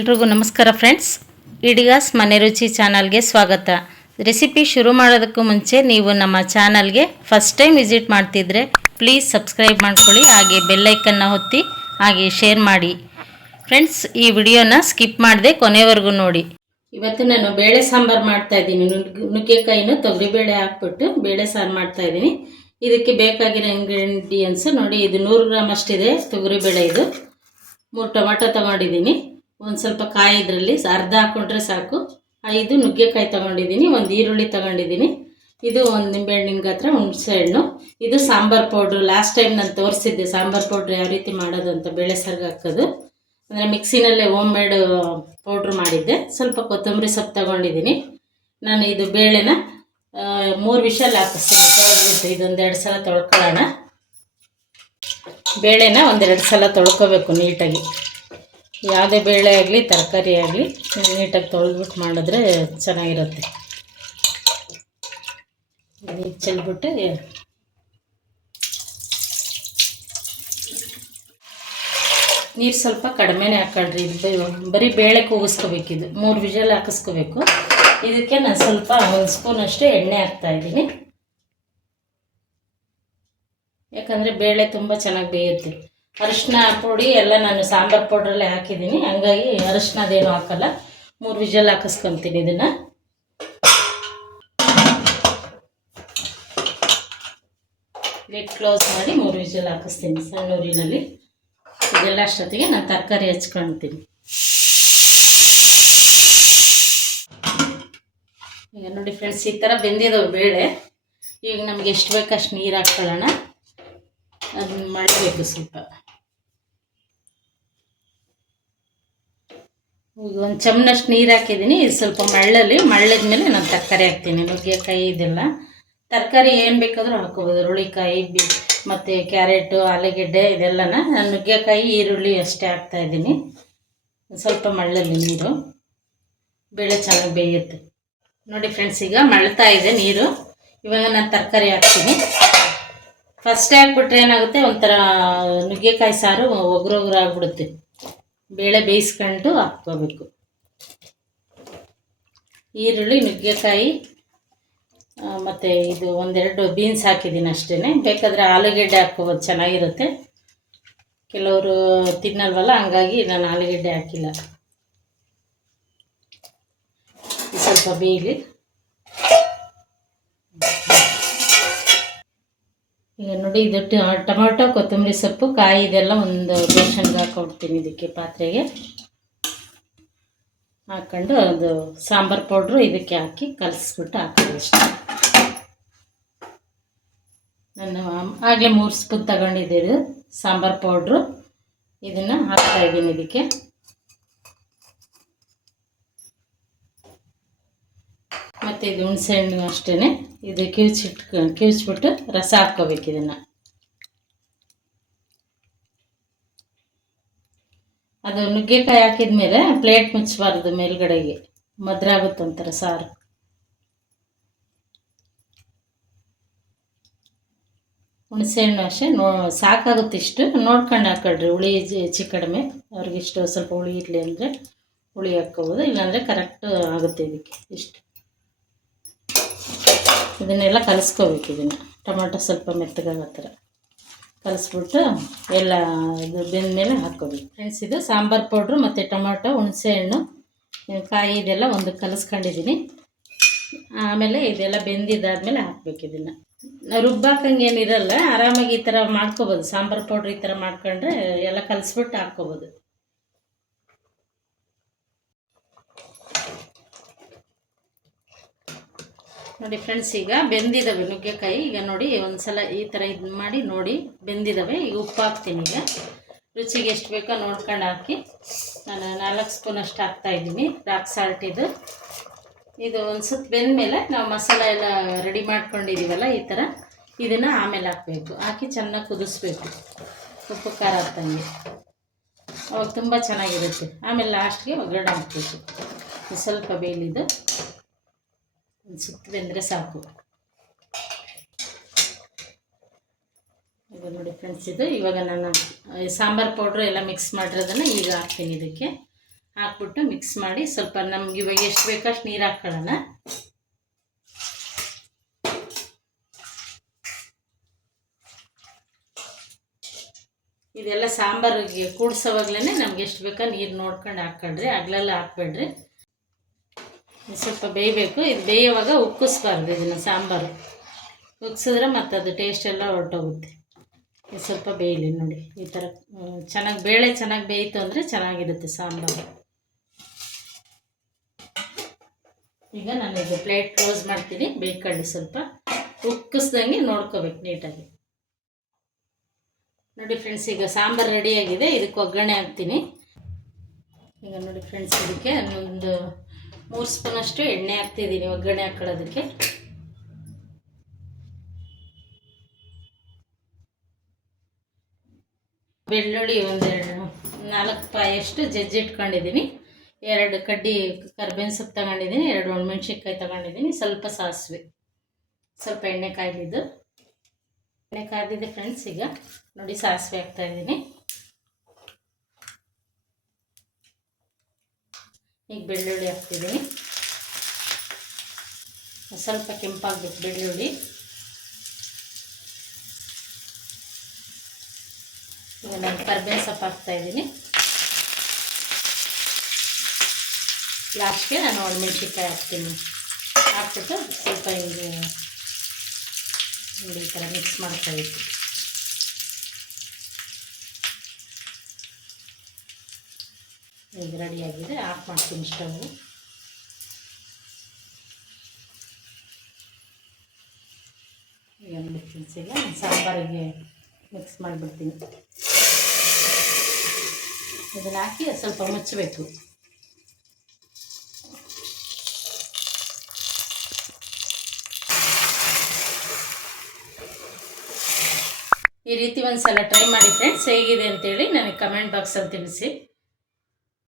ಎಲ್ರಿಗೂ ನಮಸ್ಕಾರ ಫ್ರೆಂಡ್ಸ್ ಇಡಿಗಾಸ್ ಮನೆ ರುಚಿ ಚಾನಲ್ಗೆ ಸ್ವಾಗತ. ರೆಸಿಪಿ ಶುರು ಮಾಡೋದಕ್ಕೂ ಮುಂಚೆ ನೀವು ನಮ್ಮ ಚಾನಲ್ಗೆ ಫಸ್ಟ್ ಟೈಮ್ ವಿಸಿಟ್ ಮಾಡ್ತಿದ್ರೆ ಪ್ಲೀಸ್ ಸಬ್ಸ್ಕ್ರೈಬ್ ಮಾಡ್ಕೊಳ್ಳಿ, ಹಾಗೆ ಬೆಲ್ಲೈಕನ್ನ ಹೊತ್ತಿ ಹಾಗೆ ಶೇರ್ ಮಾಡಿ. ಫ್ರೆಂಡ್ಸ್ ಈ ವಿಡಿಯೋನ ಸ್ಕಿಪ್ ಮಾಡದೆ ಕೊನೆವರೆಗೂ ನೋಡಿ. ಇವತ್ತು ನಾನು ಬೇಳೆ ಸಾಂಬಾರು ಮಾಡ್ತಾ ಇದ್ದೀನಿ. ನುಗ್ಗೆಕಾಯಿನೂ ತೊಗರಿಬೇಳೆ ಹಾಕ್ಬಿಟ್ಟು ಬೇಳೆ ಸಾರು ಮಾಡ್ತಾ ಇದ್ದೀನಿ. ಇದಕ್ಕೆ ಬೇಕಾಗಿರೋ ಇಂಗ್ರೀಡಿಯೆಂಟ್ಸ್ ನೋಡಿ, ಇದು ನೂರು ಗ್ರಾಮ್ ಅಷ್ಟಿದೆ ತೊಗರಿಬೇಳೆ ಇದು. ಮೂರು ಟೊಮೆಟೊ ತಗೊಂಡಿದ್ದೀನಿ. ಒಂದು ಸ್ವಲ್ಪ ಕಾಯಿ ಇದರಲ್ಲಿ ಅರ್ಧ ಹಾಕ್ಕೊಂಡ್ರೆ ಸಾಕು. ಐದು ನುಗ್ಗೆಕಾಯಿ ತೊಗೊಂಡಿದ್ದೀನಿ, ಒಂದು ಈರುಳ್ಳಿ ತಗೊಂಡಿದ್ದೀನಿ. ಇದು ಒಂದು ನಿಂಬೆಹಣ್ಣಿನ ಗಾತ್ರ ಹುಣಸೆ ಹಣ್ಣು. ಇದು ಸಾಂಬಾರು ಪೌಡ್ರು. ಲಾಸ್ಟ್ ಟೈಮ್ ನಾನು ತೋರಿಸಿದ್ದೆ ಸಾಂಬಾರು ಪೌಡ್ರ್ ಯಾವ ರೀತಿ ಮಾಡೋದು ಅಂತ ಬೇಳೆ ಸರ್ಗೆ ಹಾಕೋದು. ಅಂದರೆ ಮಿಕ್ಸಿನಲ್ಲೇ ಹೋಮ್ ಮೇಡ್ ಪೌಡ್ರ್ ಮಾಡಿದ್ದೆ. ಸ್ವಲ್ಪ ಕೊತ್ತಂಬರಿ ಸೊಪ್ಪು ತಗೊಂಡಿದ್ದೀನಿ. ನಾನು ಇದು ಬೇಳೆನ ಮೂರು ವಿಷಲ್ ಹಾಕಿಸ್ತೀನಿ. ತೊಳೆದ್ಬಿಟ್ಟು ಇದೊಂದೆರಡು ಸಲ ತೊಳ್ಕೊಳ್ಳೋಣ. ಬೇಳೆನ ಒಂದೆರಡು ಸಲ ತೊಳ್ಕೊಬೇಕು ನೀಟಾಗಿ. ಯಾವುದೇ ಬೇಳೆ ಆಗಲಿ, ತರಕಾರಿ ಆಗಲಿ, ನೀಟಾಗಿ ತೊಳೆದ್ಬಿಟ್ಟು ಮಾಡಿದ್ರೆ ಚೆನ್ನಾಗಿರುತ್ತೆ. ಚೆಲ್ಬಿಟ್ಟು ನೀರು ಸ್ವಲ್ಪ ಕಡಿಮೆನೇ ಹಾಕೊಳ್ರಿ, ಇದು ಬರೀ ಬೇಳೆ ಕೂಗಿಸ್ಕೋಬೇಕಿದು ಮೂರು ವಿಜಲ್ ಹಾಕಿಸ್ಕೋಬೇಕು. ಇದಕ್ಕೆ ನಾನು ಸ್ವಲ್ಪ ಒಂದು ಸ್ಪೂನ್ ಅಷ್ಟು ಎಣ್ಣೆ ಹಾಕ್ತಾ ಇದ್ದೀನಿ. ಯಾಕಂದರೆ ಬೇಳೆ ತುಂಬ ಚೆನ್ನಾಗಿ ಬೇಯುತ್ತೆ. ಅರಿಶಿನ ಪುಡಿ ಎಲ್ಲ ನಾನು ಸಾಂಬಾರು ಪೌಡ್ರಲ್ಲೇ ಹಾಕಿದ್ದೀನಿ. ಹಂಗಾಗಿ ಅರಿಶಿನದೇನು ಹಾಕಲ್ಲ. ಮೂರು ವಿಜಲ್ ಹಾಕಿಸ್ಕೊತೀನಿ ಇದನ್ನು. ಲಿಡ್ ಕ್ಲೋಸ್ ಮಾಡಿ ಮೂರು ವಿಜಲ್ ಹಾಕಿಸ್ತೀನಿ ಸಣ್ಣ ಊರಿನಲ್ಲಿ ಇದೆಲ್ಲ ಅಷ್ಟೊತ್ತಿಗೆ ನಾನು ತರಕಾರಿ ಹಚ್ಕೊಳ್ತೀನಿ ಈಗ ನೋಡಿ ಫ್ರೆಂಡ್ಸ್ ಈ ಥರ ಬೆಂದಿದವು ಬೇಳೆ. ಈಗ ನಮ್ಗೆ ಎಷ್ಟು ಬೇಕು ಅಷ್ಟು ನೀರು ಹಾಕ್ಕೊಳ್ಳೋಣ ಅದನ್ನ ಮಾಡಬೇಕು ಸ್ವಲ್ಪ. ಈಗ ಒಂದು ಚಮನಷ್ಟು ನೀರು ಹಾಕಿದ್ದೀನಿ ಇದು ಸ್ವಲ್ಪ ಮಳ್ಳಲ್ಲಿ, ಮಳ್ಳದ ಮೇಲೆ ನಾನು ತರಕಾರಿ ಹಾಕ್ತೀನಿ, ನುಗ್ಗೆಕಾಯಿ ಇದೆಲ್ಲ. ತರಕಾರಿ ಏನು ಬೇಕಾದರೂ ಹಾಕೋಬೋದು, ಹುರುಳಿಕಾಯಿ, ಬಿ, ಮತ್ತು ಕ್ಯಾರೆಟು, ಆಲೂಗೆಡ್ಡೆ ಇದೆಲ್ಲನ. ನಾನು ನುಗ್ಗೆಕಾಯಿ, ಈರುಳ್ಳಿ ಅಷ್ಟೇ ಹಾಕ್ತಾಯಿದ್ದೀನಿ ಸ್ವಲ್ಪ ಮಳ್ಳಲ್ಲಿ ನೀರು. ಬೇಳೆ ಚೆನ್ನಾಗಿ ಬೇಯುತ್ತೆ. ನೋಡಿ ಫ್ರೆಂಡ್ಸ್ ಈಗ ಮಳ್ತಾ ಇದೆ ನೀರು. ಇವಾಗ ನಾನು ತರಕಾರಿ ಹಾಕ್ತೀನಿ. ಫಸ್ಟೇ ಹಾಕ್ಬಿಟ್ರೆ ಏನಾಗುತ್ತೆ? ಒಂಥರ ನುಗ್ಗೆಕಾಯಿ ಸಾರು ಒಗ್ರೊಗ್ರು ಆಗ್ಬಿಡುತ್ತೆ ಬೇಳೆ ಬೇಯಿಸ್ಕೊಂಡು ಹಾಕ್ಕೋಬೇಕು. ಈರುಳ್ಳಿ, ನುಗ್ಗೆಕಾಯಿ ಮತ್ತು ಇದು ಒಂದೆರಡು ಬೀನ್ಸ್ ಹಾಕಿದ್ದೀನಿ ಅಷ್ಟೇ ಬೇಕಾದರೆ ಆಲೂಗೆಡ್ಡೆ ಹಾಕ್ಕೋಬೋದು, ಚೆನ್ನಾಗಿರುತ್ತೆ. ಕೆಲವರು ತಿನ್ನಲ್ವಲ್ಲ, ಹಂಗಾಗಿ ನಾನು ಆಲೂಗೆಡ್ಡೆ ಹಾಕಿಲ್ಲ. ಸ್ವಲ್ಪ ಬೇಯಲಿ. ಈಗ ನೋಡಿ ಇದು ಟೊಮೊಟೊ, ಕೊತ್ತಂಬರಿ ಸೊಪ್ಪು, ಕಾಯಿ ಇದೆಲ್ಲ ಒಂದು ಬೇಷನ್ಗೆ ಹಾಕೊಡ್ತೀನಿ ಇದಕ್ಕೆ ಪಾತ್ರೆಗೆ. ಹಾಕ್ಕೊಂಡು ಅದು ಸಾಂಬಾರು ಪೌಡ್ರು ಇದಕ್ಕೆ ಹಾಕಿ ಕಲಸ್ಬಿಟ್ಟು ಹಾಕ್ತೀನಿ ಇಷ್ಟು ನಾನು ಆಗಲೇ ಮೂರು ಸ್ಪೂನ್ ತಗೊಂಡಿದ್ದೀರಿ ಸಾಂಬಾರು ಪೌಡ್ರು. ಇದನ್ನು ಹಾಕ್ತಾಯಿದ್ದೀನಿ ಇದಕ್ಕೆ. ಮತ್ತು ಇದು ಹುಣಸೆ ಹಣ್ಣು ಅಷ್ಟೇ ಇದು ಕಿವುಚಿಟ್ಟು ಕಿವುಚ್ಬಿಟ್ಟು ರಸ ಹಾಕ್ಕೋಬೇಕು ಇದನ್ನು. ಅದು ನುಗ್ಗೆಕಾಯಿ ಹಾಕಿದ ಮೇಲೆ ಪ್ಲೇಟ್ ಮುಚ್ಚಬಾರ್ದು ಮೇಲ್ಗಡೆಗೆ. ಮದ್ರಾಗುತ್ತಂತಾರೆ ಸಾರು ಹುಣಸೆ ಹಣ್ಣು ಅಷ್ಟೇ, ನೋ, ಸಾಕಾಗುತ್ತೆ ಇಷ್ಟು. ನೋಡ್ಕೊಂಡು ಹಾಕೊಳ್ರಿ, ಹುಳಿ ಹೆಚ್ಚು ಕಡಿಮೆ. ಅವ್ರಿಗೆ ಇಷ್ಟು ಸ್ವಲ್ಪ ಹುಳಿ ಇರಲಿ ಅಂದರೆ ಹುಳಿ ಹಾಕ್ಕೋಬೋದು, ಇಲ್ಲಾಂದರೆ ಕರೆಕ್ಟ್ ಆಗುತ್ತೆ ಇದಕ್ಕೆ ಇಷ್ಟು. ಇದನ್ನೆಲ್ಲ ಕಲಿಸ್ಕೋಬೇಕು ಇದನ್ನು. ಟೊಮೊಟೊ ಸ್ವಲ್ಪ ಮೆತ್ತಗಾಗೋ ಥರ. ಕಲಿಸ್ಬಿಟ್ಟು ಎಲ್ಲ ಇದು ಬೆಂದ ಮೇಲೆ ಹಾಕ್ಕೋಬೇಕು. ಫ್ರೆಂಡ್ಸ್ ಇದು ಸಾಂಬಾರು ಪೌಡ್ರು ಮತ್ತು ಟೊಮೊಟೊ, ಹುಣಸೆ ಹಣ್ಣು ಕಾಯಿ ಇದೆಲ್ಲ ಒಂದು ಕಲಿಸ್ಕೊಂಡಿದ್ದೀನಿ ಆಮೇಲೆ ಇದೆಲ್ಲ ಬೆಂದಿದ್ದಾದಮೇಲೆ ಹಾಕ್ಬೇಕು ಇದನ್ನು. ರುಬ್ಬಾಕಂಗೇನಿರಲ್ಲ ಆರಾಮಾಗಿ ಈ ಥರ ಮಾಡ್ಕೋಬೋದು. ಸಾಂಬಾರು ಪೌಡ್ರ್ ಈ ಥರ ಮಾಡ್ಕೊಂಡ್ರೆ ಎಲ್ಲ ಕಲಿಸ್ಬಿಟ್ಟು ಹಾಕ್ಕೋಬೋದು. ನೋಡಿ ಫ್ರೆಂಡ್ಸ್ ಈಗ ಬೆಂದಿದ್ದಾವೆ ನುಗ್ಗೆಕಾಯಿ. ಈಗ ನೋಡಿ ಒಂದು ಸಲ ಈ ಥರ ಇದು ಮಾಡಿ ನೋಡಿ ಬೆಂದಿದ್ದಾವೆ ಈಗ ಉಪ್ಪು ಹಾಕ್ತೀನಿ ಈಗ. ರುಚಿಗೆ ಎಷ್ಟು ಬೇಕೋ ನೋಡ್ಕೊಂಡು ಹಾಕಿ. ನಾನು ನಾಲ್ಕು ಸ್ಪೂನ್ ಅಷ್ಟು ಹಾಕ್ತಾಯಿದ್ದೀನಿ ರಾಕ್ ಸಾಲ್ಟ್ ಇದು. ಇದು ಒಂದು ಸುತ್ತ ಬೆಂದಮೇಲೆ ನಾವು ಮಸಾಲೆ ಎಲ್ಲ ರೆಡಿ ಮಾಡ್ಕೊಂಡಿದ್ದೀವಲ್ಲ ಈ ಥರ ಇದನ್ನು ಆಮೇಲೆ ಹಾಕಬೇಕು. ಹಾಕಿ ಚೆನ್ನಾಗಿ ಕುದಿಸ್ಬೇಕು. ಉಪ್ಪು ಖಾರ ಹಾಕ್ತಂಗೆ ಅವಾಗ ತುಂಬ ಚೆನ್ನಾಗಿರುತ್ತೆ. ಆಮೇಲೆ ಲಾಸ್ಟ್ಗೆ ಒಗ್ಗರಣೆ ಹಾಕಬೇಕು. ಸ್ವಲ್ಪ ಬೇಲಿದ್ದು ಒಂದು ಸುತ್ತು ಸಾಕು. ಈಗ ನೋಡಿ ಫ್ರೆಂಡ್ಸ್ ಇದು ಇವಾಗ ನಾನು ಸಾಂಬಾರು ಪೌಡ್ರ್ ಎಲ್ಲ ಮಿಕ್ಸ್ ಮಾಡಿರೋದನ್ನು ಈಗ ಹಾಕ್ತೀನಿ ಇದಕ್ಕೆ. ಹಾಕ್ಬಿಟ್ಟು ಮಿಕ್ಸ್ ಮಾಡಿ ಸ್ವಲ್ಪ ನಮ್ಗೆ ಇವಾಗ ಎಷ್ಟು ಬೇಕೋ ಅಷ್ಟು ನೀರು ಹಾಕ್ಕೊಳ್ಳೋಣ ಇದೆಲ್ಲ ಸಾಂಬಾರಿಗೆ ಕೂಡ್ಸೋವಾಗ್ಲೇ ನಮ್ಗೆ ಎಷ್ಟು ಬೇಕೋ ನೀರು ನೋಡ್ಕೊಂಡು ಹಾಕ್ಕೊಳ್ರಿ ಅಗ್ಲೆಲ್ಲ ಹಾಕ್ಬೇಡ್ರಿ. ಸ್ವಲ್ಪ ಬೇಯಬೇಕು. ಇದು ಬೇಯುವಾಗ ಉಕ್ಕಿಸ್ಬಾರ್ದು ಇದನ್ನು, ಸಾಂಬಾರು. ಉಕ್ಕಿಸಿದ್ರೆ ಮತ್ತು ಅದು ಟೇಸ್ಟ್ ಎಲ್ಲ ಹೊರಟೋಗುತ್ತೆ. ಇದು ಸ್ವಲ್ಪ ಬೇಯಲಿ ನೋಡಿ. ಈ ಥರ ಚೆನ್ನಾಗಿ ಬೇಳೆ ಚೆನ್ನಾಗಿ ಬೇಯಿತು ಅಂದರೆ ಚೆನ್ನಾಗಿರುತ್ತೆ ಸಾಂಬಾರು. ಈಗ ನಾನು ಇದು ಪ್ಲೇಟ್ ಕ್ಲೋಸ್ ಮಾಡ್ತೀನಿ. ಬೇಯ್ಕೊಳ್ಳಿ ಸ್ವಲ್ಪ. ಉಕ್ಕಿಸ್ದಂಗೆ ನೋಡ್ಕೋಬೇಕು ನೀಟಾಗಿ. ನೋಡಿ ಫ್ರೆಂಡ್ಸ್ ಈಗ ಸಾಂಬಾರು ರೆಡಿಯಾಗಿದೆ ಇದಕ್ಕೆ ಒಗ್ಗರಣೆ ಹಾಕ್ತೀನಿ. ಈಗ ನೋಡಿ ಫ್ರೆಂಡ್ಸ್ ಇದಕ್ಕೆ ಒಂದು ಮೂರು ಸ್ಪೂನಷ್ಟು ಎಣ್ಣೆ ಹಾಕ್ತಿದ್ದೀನಿ, ಒಗ್ಗರಣೆ ಹಾಕೊಳ್ಳೋದಕ್ಕೆ. ಬೆಳ್ಳುಳ್ಳಿ ಒಂದೆರಡು ನಾಲ್ಕು ಪಾಯಷ್ಟು ಜಜ್ಜಿಟ್ಕೊಂಡಿದ್ದೀನಿ ಎರಡು ಕಡ್ಡಿ ಕರ್ಬೇವಿನ ಸೊಪ್ಪು ತಗೊಂಡಿದ್ದೀನಿ, ಎರಡು ಒಣಮೆಣ್ಸಿನ್ಕಾಯಿ ತಗೊಂಡಿದ್ದೀನಿ, ಸ್ವಲ್ಪ ಸಾಸಿವೆ, ಸ್ವಲ್ಪ ಎಣ್ಣೆ ಕಾಯ್ದಿದ್ದು ಎಣ್ಣೆ ಕಾದಿದೆ ಫ್ರೆಂಡ್ಸ್ ಈಗ ನೋಡಿ ಸಾಸಿವೆ ಹಾಕ್ತಾ ಈಗ ಬೆಳ್ಳುಳ್ಳಿ ಹಾಕ್ತಿದ್ದೀನಿ ಸ್ವಲ್ಪ ಕೆಂಪಾಗಬೇಕು ಬೆಳ್ಳುಳ್ಳಿ. ಈಗ ನಾನು ಕರ್ಬೇವಿನ ಸೊಪ್ಪು ಹಾಕ್ತಾ ಇದ್ದೀನಿ. ಲಾಸ್ಟ್ಗೆ ನಾನು ಒಣಮೆಣ್ಸಿನ್ಕಾಯಿ ಹಾಕ್ತೀನಿ. ಹಾಕ್ಬಿಟ್ಟು ಸ್ವಲ್ಪ ಹಿಂಗೆ ನೋಡಿ, ಈ ಥರ ಮಿಕ್ಸ್ ಮಾಡ್ತಾ ಈಗ ರೆಡಿಯಾಗಿದೆ. ಆಫ್ ಮಾಡ್ತೀನಿ ಸ್ಟವ್. ಈಗ ನಾನು ಸಾಂಬಾರಿಗೆ ಮಿಕ್ಸ್ ಮಾಡಿಬಿಡ್ತೀನಿ. ಇದನ್ನು ಹಾಕಿ ಸ್ವಲ್ಪ ಮುಚ್ಚಬೇಕು. ಈ ರೀತಿ ಒಂದು ಸಲ ಟ್ರೈ ಮಾಡಿ ಫ್ರೆಂಡ್ಸ್ ಹೇಗಿದೆ ಅಂತೇಳಿ ನನಗೆ ಕಮೆಂಟ್ ಬಾಕ್ಸಲ್ಲಿ ತಿಳಿಸಿ.